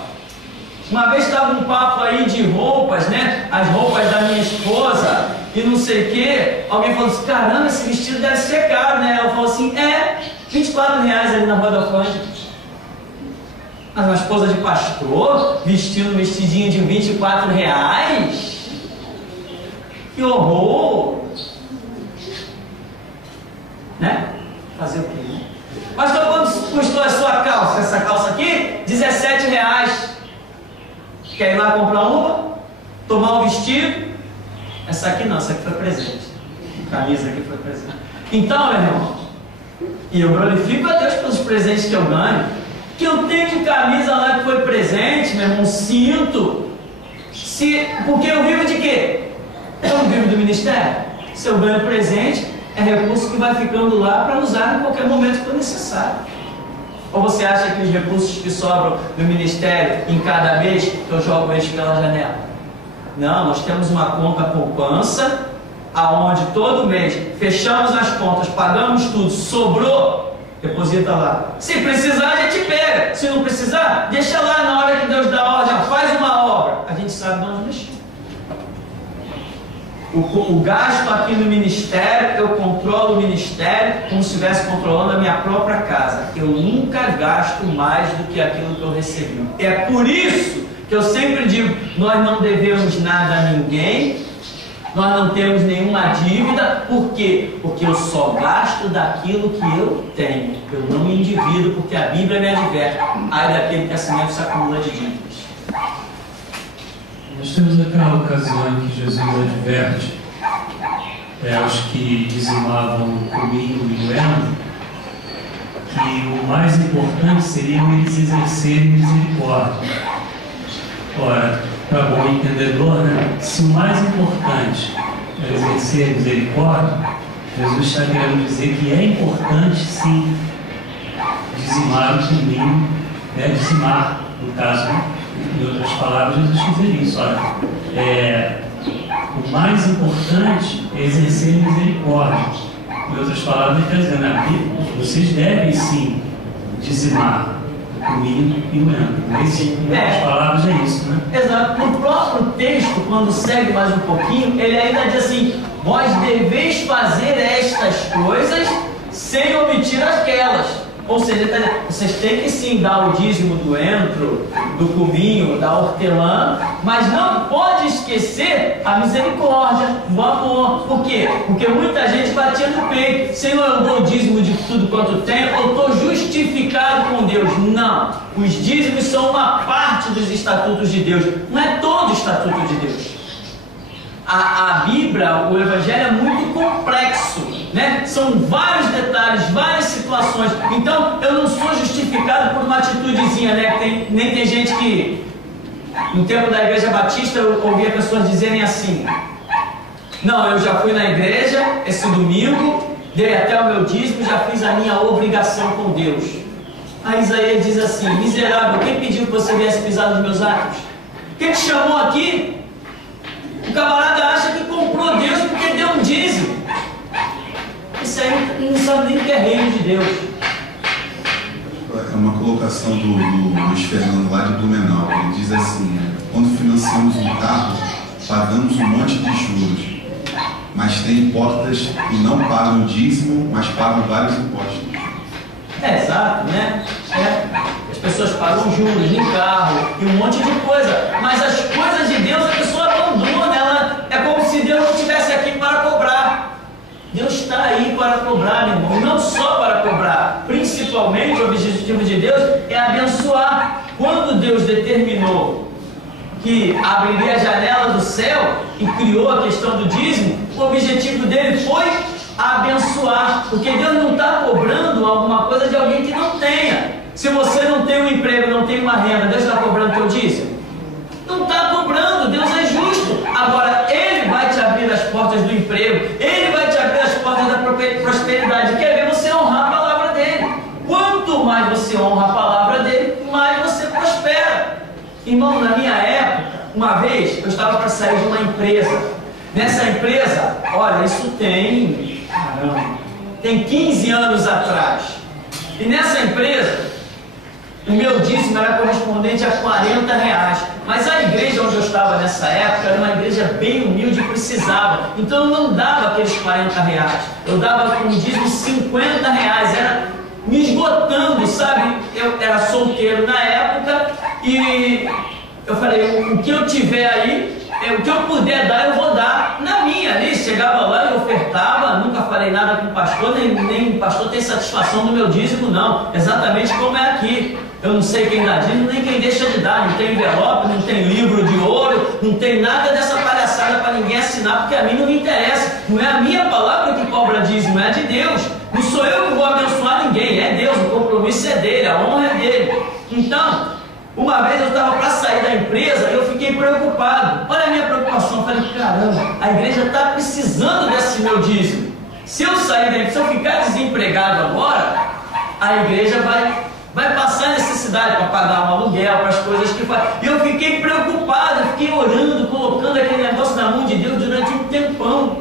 Uma vez estava um papo aí de roupas, né? As roupas da minha esposa e não sei o que. Alguém falou assim: caramba, esse vestido deve ser caro, né? Ela falou assim: R$24 ali na Rua da Fonte. Mas uma esposa de pastor vestindo um vestidinho de R$24? Que horror! Né? Fazer o quê? Né? Pastor, quanto custou a sua calça? Essa calça aqui? R$17. Quer ir lá comprar uma? Tomar um vestido? Essa aqui não, essa aqui foi presente. A camisa aqui foi presente. Então, meu irmão, e eu glorifico a Deus pelos presentes que eu ganho. Que eu tenho de camisa lá que foi presente, meu irmão, cinto. Porque eu vivo de quê? Eu não vivo do ministério. Se eu ganho presente, é recurso que vai ficando lá para usar em qualquer momento que for necessário. Ou você acha que os recursos que sobram do ministério em cada mês, eu jogo eles pela janela? Não, nós temos uma conta poupança aonde todo mês fechamos as contas, pagamos tudo, sobrou, deposita lá. Se precisar, a gente pega. Se não precisar, deixa lá na hora que Deus dá ordem, faz uma obra. A gente sabe de onde mexer. O gasto aqui no ministério, eu controlo o ministério como se estivesse controlando a minha própria casa. Eu nunca gasto mais do que aquilo que eu recebi. É por isso que eu sempre digo, nós não devemos nada a ninguém, nós não temos nenhuma dívida. Por quê? Porque eu só gasto daquilo que eu tenho. Eu não me endivido, porque a Bíblia me adverte. Ai daquele que acima se acumula de dívidas. Nós temos aquela ocasião em que Jesus adverte aos que dizimavam comigo e doendo, que o mais importante seria eles exercerem misericórdia. Ora, para bom entendedor, né? Se o mais importante é exercer misericórdia, Jesus está querendo dizer que é importante sim dizimar o domingo, dizimar, no caso, né? Em outras palavras, Jesus dizer isso. Olha, o mais importante é exercer misericórdia. Em outras palavras, ele está dizendo, vocês devem sim dizimar o comigo e o ano. Em outras palavras, é isso, né? Exato. No próprio texto, quando segue mais um pouquinho, ele ainda diz assim: vós deveis fazer estas coisas sem omitir aquelas. Ou seja, vocês têm que sim dar o dízimo do entro, do cominho, da hortelã, mas não pode esquecer a misericórdia, o amor. Por quê? Porque muita gente batia no peito: Senhor, eu dou o dízimo de tudo quanto tenho, eu estou justificado com Deus. Não, os dízimos são uma parte dos estatutos de Deus, não é todo o estatuto de Deus. A Bíblia, o Evangelho é muito complexo, né? São vários detalhes, várias situações. Então, eu não sou justificado por uma atitudezinha, né? Nem tem gente que, no tempo da Igreja Batista, eu ouvia pessoas dizerem assim: não, eu já fui na igreja esse domingo, dei até o meu dízimo, já fiz a minha obrigação com Deus. Aí Isaías diz assim: miserável, quem pediu que você viesse pisar nos meus atos? Quem te chamou aqui? O camarada acha que comprou Deus porque deu um dízimo. Isso aí não sabe nem que é reino de Deus. É uma colocação do Luiz Fernando lá de Blumenau. Ele diz assim: quando financiamos um carro, pagamos um monte de juros, mas tem hipócritas que não pagam dízimo, mas pagam vários impostos. Exato, né? As pessoas pagam juros em carro e um monte de coisa, mas as coisas de Deus a pessoa abandona. Ela é como se Deus não estivesse aqui para cobrar. Deus está aí para cobrar, meu irmão, e não só para cobrar. Principalmente o objetivo de Deus é abençoar. Quando Deus determinou que abriria a janela do céu e criou a questão do dízimo, o objetivo dele foi abençoar, porque Deus não está cobrando alguma coisa de alguém que não tenha. Se você não tem um emprego, não tem uma renda, Deus está cobrando teu dízimo? Não está cobrando, Deus é justo. Agora, Ele vai te abrir as portas do emprego, Ele vai te abrir as portas da prosperidade. Quer ver você honrar a palavra dEle? Quanto mais você honra a palavra dEle, mais você prospera. Irmão, na minha época, uma vez, eu estava para sair de uma empresa. Nessa empresa, olha, isso tem 15 anos atrás. E nessa empresa, o meu dízimo era correspondente a R$40. Mas a igreja onde eu estava nessa época era uma igreja bem humilde e precisava. Então eu não dava aqueles R$40. Eu dava com dízimo R$50. Era me esgotando, sabe? Eu era solteiro na época e eu falei: o que eu tiver aí, o que eu puder dar, eu vou dar. Na minha ali, chegava lá e ofertava. Nunca falei nada com o pastor, nem o pastor tem satisfação do meu dízimo, não. Exatamente como é aqui. Eu não sei quem dá dízimo, nem quem deixa de dar. Não tem envelope, não tem livro de ouro, não tem nada dessa palhaçada para ninguém assinar, porque a mim não me interessa. Não é a minha palavra que cobra dízimo, é a de Deus. Não sou eu que vou abençoar ninguém, é Deus. O compromisso é dele, a honra é dele. Então, uma vez eu estava para sair da empresa e eu fiquei preocupado. Olha a minha preocupação. Eu falei: caramba, a igreja está precisando desse meu dízimo. Se eu sair da empresa, se eu ficar desempregado agora, a igreja vai passar necessidade para pagar um aluguel, para as coisas que faz. E eu fiquei preocupado, eu fiquei orando, colocando aquele negócio na mão de Deus durante um tempão.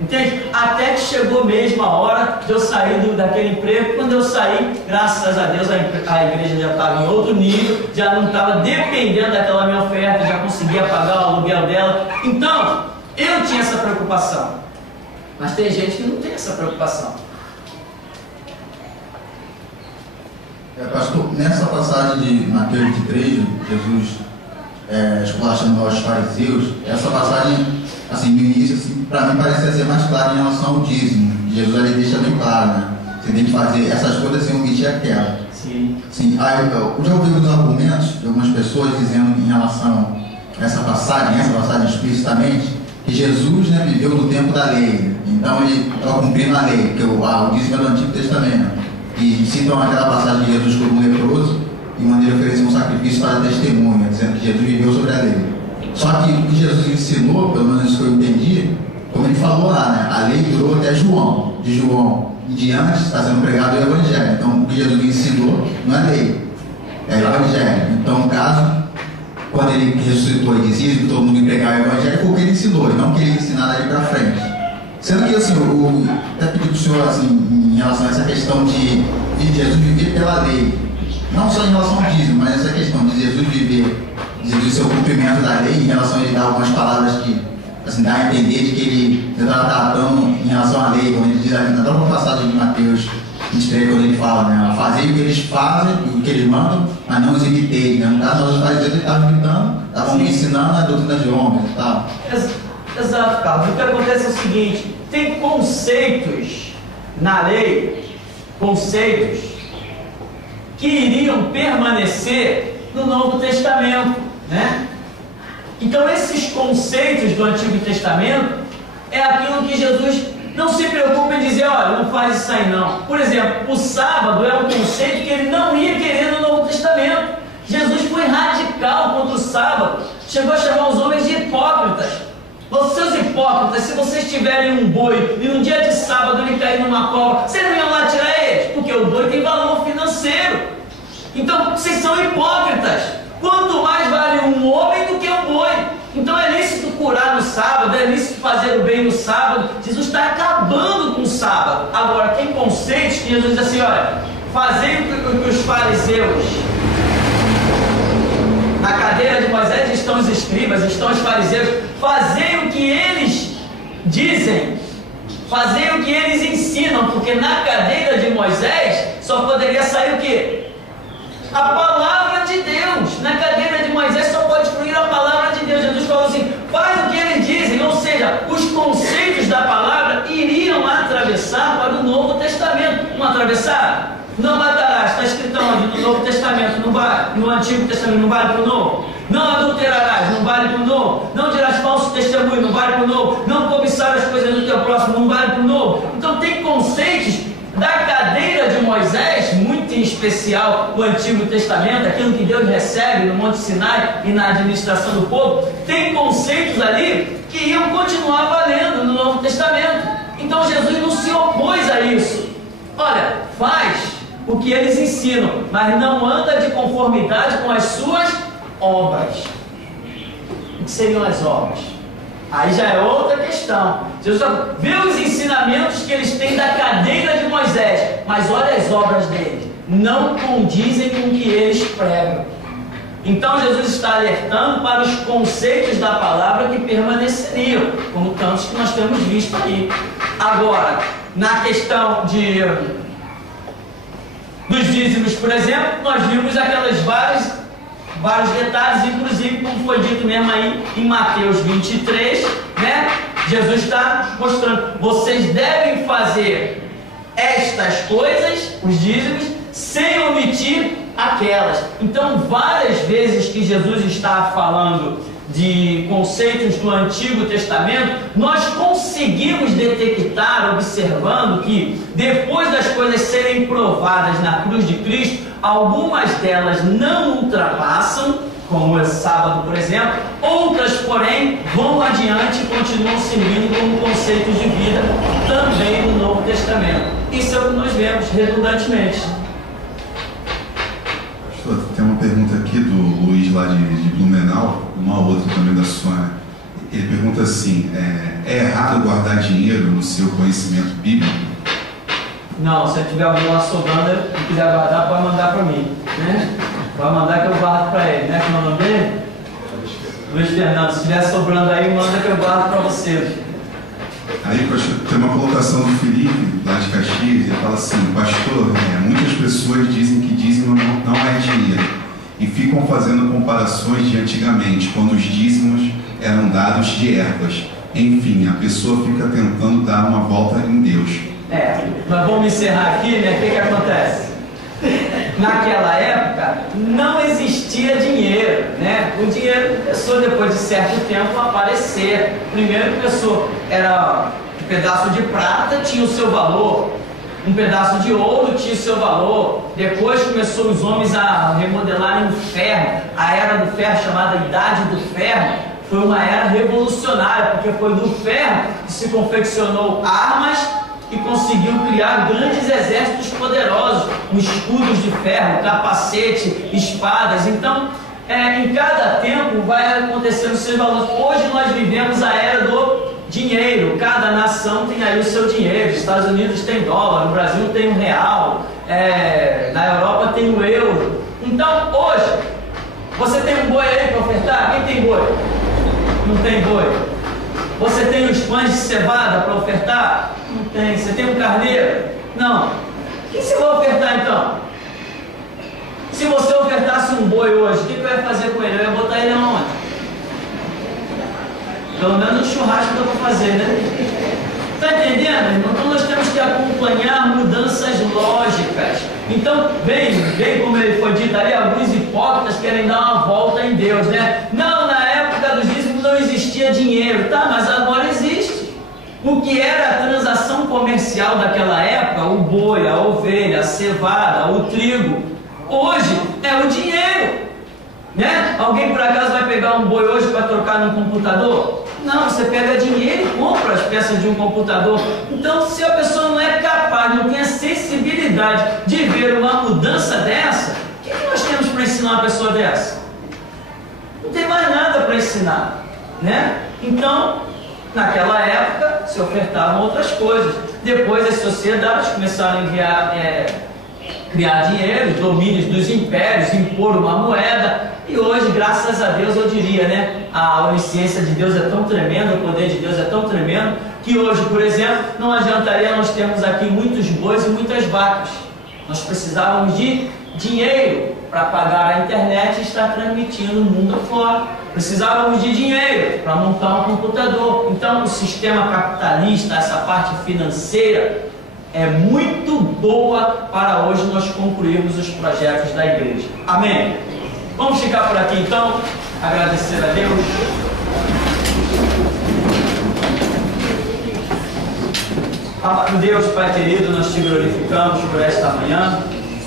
Entende? Até que chegou mesmo a hora de eu sair daquele emprego. Quando eu saí, graças a Deus, a igreja já estava em outro nível, já não estava dependendo daquela minha oferta, já conseguia pagar o aluguel dela. Então, eu tinha essa preocupação. Mas tem gente que não tem essa preocupação. Pastor, nessa passagem de Mateus 23, Jesus esculachando aos fariseus, essa passagem, assim, no início, assim, para mim parecia ser mais clara em relação ao dízimo. Jesus ali deixa bem claro, né? Você tem que fazer essas coisas sem omitir aquela. Sim. Sim. Aí, eu já ouvi alguns argumentos de algumas pessoas dizendo em relação a essa passagem explicitamente, que Jesus, né, viveu no tempo da lei. Então ele estava cumprindo a lei, porque o dízimo é do Antigo Testamento. E citam aquela passagem de Jesus como um leproso e maneira oferecer um sacrifício para testemunha, dizendo que Jesus viveu sobre a lei. Só que o que Jesus ensinou, pelo menos isso que eu entendi, como ele falou lá, né? A lei durou até João. De João em diante está sendo pregado o Evangelho. Então o que Jesus ensinou não é lei, é o Evangelho. Então, no caso, quando ele ressuscitou e dizia que todo mundo ia pregar o Evangelho, foi o que ele ensinou, e não o que ele ensinar dali para frente. Sendo que, assim, até pedi para o senhor, assim, em relação a essa questão de Jesus viver pela lei, não só em relação ao dízimo, mas essa questão de Jesus viver, Jesus ser o cumprimento da lei, em relação a ele dar algumas palavras que, assim, dá a entender de que ele está tratando em relação à lei, quando ele diz ali na própria passagem de Mateus 23, quando ele fala, né, fazei o que eles fazem, o que eles mandam, mas não os imiteis, né? No caso, nós os fariseus estavam imitando, estavam ensinando a doutrina de homens e tal. Exato, Carlos. O que acontece é o seguinte: tem conceitos na lei, conceitos que iriam permanecer no Novo Testamento, né? Então esses conceitos do Antigo Testamento é aquilo que Jesus não se preocupa em dizer, olha, não faz isso aí não. Por exemplo, o sábado é um conceito que ele não ia querer no Novo Testamento. Jesus foi radical contra o sábado, chegou a chamar os homens de hipócritas. Vocês hipócritas, se vocês tiverem um boi e no dia de sábado ele cair numa cova, vocês não iam lá tirar ele? Porque o boi tem valor financeiro. Então vocês são hipócritas. Quanto mais vale um homem do que um boi. Então é lícito curar no sábado, é lícito fazer o bem no sábado. Jesus está acabando com o sábado. Agora tem conceitos que Jesus diz assim, olha, fazei o que os fariseus, na cadeira de Moisés estão os escribas, estão os fariseus, fazei o que eles dizem, fazei o que eles ensinam, porque na cadeira de Moisés só poderia sair o quê? A palavra de Deus. Na cadeira de Moisés só pode fluir a palavra de Deus. Jesus falou assim, faz o que eles dizem, ou seja, os conceitos da palavra iriam atravessar para o Novo Testamento. Não atravessaram? Não matarás, está escrito onde? No Novo Testamento, não vale. No Antigo Testamento, não vale para o Novo. Não adulterarás, não vale para o Novo. Não dirás falso testemunho, não vale para o Novo. Não cobiçar as coisas do teu próximo, não vale para o Novo. Então tem conceitos da cadeira de Moisés, muito em especial o Antigo Testamento, aquilo que Deus recebe no Monte Sinai e na administração do povo, tem conceitos ali que iam continuar valendo no Novo Testamento. Então Jesus não se opôs a isso. Olha, faz o que eles ensinam, mas não anda de conformidade com as suas obras. O que seriam as obras? Aí já é outra questão. Jesus vê os ensinamentos que eles têm da cadeira de Moisés, mas olha as obras deles, não condizem com o que eles pregam. Então Jesus está alertando para os conceitos da palavra que permaneceriam, como tantos que nós temos visto aqui. Agora, na questão dos dízimos, por exemplo, nós vimos aquelas vários detalhes, inclusive como foi dito mesmo aí em Mateus 23, né? Jesus está mostrando, vocês devem fazer estas coisas, os dízimos, sem omitir aquelas. Então, várias vezes que Jesus está falando de conceitos do Antigo Testamento, nós conseguimos detectar, observando que depois das coisas serem provadas na cruz de Cristo, algumas delas não ultrapassam, como o sábado, por exemplo, outras, porém, vão adiante e continuam seguindo como conceitos de vida também no Novo Testamento. Isso é o que nós vemos redundantemente. Tem uma pergunta aqui do Luiz lá de Blumenau, uma outra também da Sônia. Ele pergunta assim, é errado guardar dinheiro no seu conhecimento bíblico? Não, se tiver alguém lá sobrando e quiser guardar, pode mandar para mim, né? Pode mandar que eu guardo para ele, né? Como é o nome dele? Luiz Fernando. Se estiver sobrando aí, manda que eu guardo para você. Aí, pastor, tem uma colocação do Felipe, lá de Caxias, ele fala assim, pastor, muitas pessoas dizem que dízimo não é dinheiro e ficam fazendo comparações de antigamente, quando os dízimos eram dados de ervas. Enfim, a pessoa fica tentando dar uma volta em Deus. Mas vamos encerrar aqui, né? O que acontece? Naquela época não existia dinheiro, né? O dinheiro começou depois de certo tempo a aparecer. Primeiro começou, era um pedaço de prata, tinha o seu valor. Um pedaço de ouro tinha o seu valor. Depois começou os homens a remodelarem o ferro. A era do ferro, chamada Idade do Ferro, foi uma era revolucionária, porque foi do ferro que se confeccionou armas e conseguiu criar grandes exércitos poderosos, com escudos de ferro, capacete, espadas. Então, em cada tempo vai acontecendo os seus valores. Hoje nós vivemos a era do dinheiro. Cada nação tem aí o seu dinheiro. Os Estados Unidos tem dólar, no Brasil tem o real, na Europa tem o euro. Então, hoje, você tem um boi aí para ofertar? Quem tem boi? Não tem boi. Você tem os pães de cevada para ofertar? Não tem. Você tem um carneiro? Não. O que você vai ofertar então? Se você ofertasse um boi hoje, o que eu ia fazer com ele? Eu ia botar ele aonde? Pelo menos um churrasco dá para fazer, né? Está entendendo, irmão? Então nós temos que acompanhar mudanças lógicas. Então, bem como ele foi dito ali, alguns hipócritas querem dar uma volta em Deus, né? Não, na época dos dízimos não existia dinheiro, tá? Mas agora existe. O que era a transação comercial daquela época, o boi, a ovelha, a cevada, o trigo, hoje é o dinheiro, né? Alguém por acaso vai pegar um boi hoje para trocar num computador? Não, você pega dinheiro e compra as peças de um computador. Então, se a pessoa não é capaz, não tem a sensibilidade de ver uma mudança dessa, o que nós temos para ensinar uma pessoa dessa? Não tem mais nada para ensinar, né? Então, naquela época, se ofertavam outras coisas. Depois, as sociedades começaram a criar dinheiro, os domínios dos impérios, impor uma moeda. E hoje, graças a Deus, eu diria, né? A onisciência de Deus é tão tremenda, o poder de Deus é tão tremendo, que hoje, por exemplo, não adiantaria nós termos aqui muitos bois e muitas vacas. Nós precisávamos de dinheiro para pagar a internet e estar transmitindo o mundo afora. Precisávamos de dinheiro para montar um computador. Então, o sistema capitalista, essa parte financeira, é muito boa para hoje nós concluirmos os projetos da igreja. Amém? Vamos ficar por aqui então, agradecer a Deus. Amado Deus, Pai querido, nós te glorificamos por esta manhã.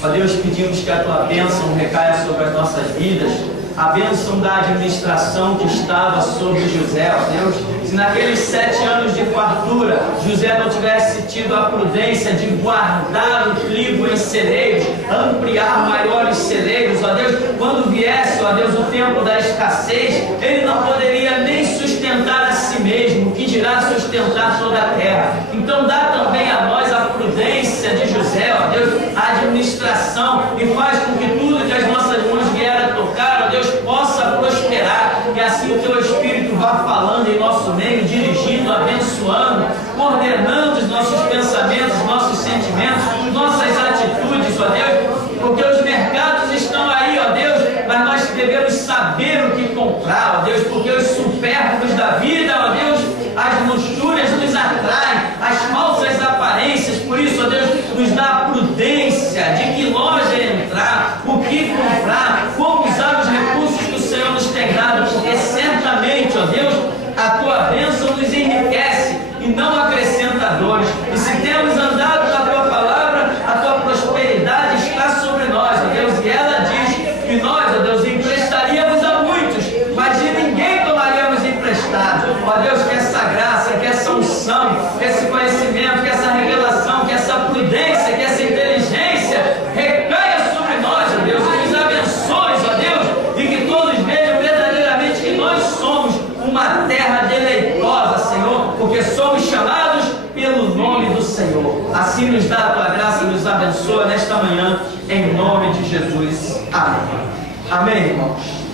Ó Deus, pedimos que a tua bênção recaia sobre as nossas vidas, a bênção da administração que estava sobre José, ó Deus. Se naqueles 7 anos de fartura, José não tivesse tido a prudência de guardar o trigo em celeiros, ampliar maiores celeiros, ó Deus, quando viesse, ó Deus, o tempo da escassez, ele não poderia nem sustentar a si mesmo, que dirá sustentar toda a terra. Então dá também a nós a prudência de José, ó Deus, a administração, e faz com que tudo que as nossas mãos vieram a tocar, ó Deus, possa prosperar, que assim o teu Espírito vá falando em nosso meio, dirigindo, abençoando, coordenando os nossos pensamentos, nossos sentimentos, nossas atitudes, ó Deus, porque os mercados estão aí, ó Deus, mas nós devemos saber o que comprar, ó Deus, porque os supérfluos da vida, ó Deus, as luxúrias nos atraem, as falsas aparências Assim nos dá a tua graça, nos abençoa nesta manhã, em nome de Jesus. Amém. Amém, irmãos.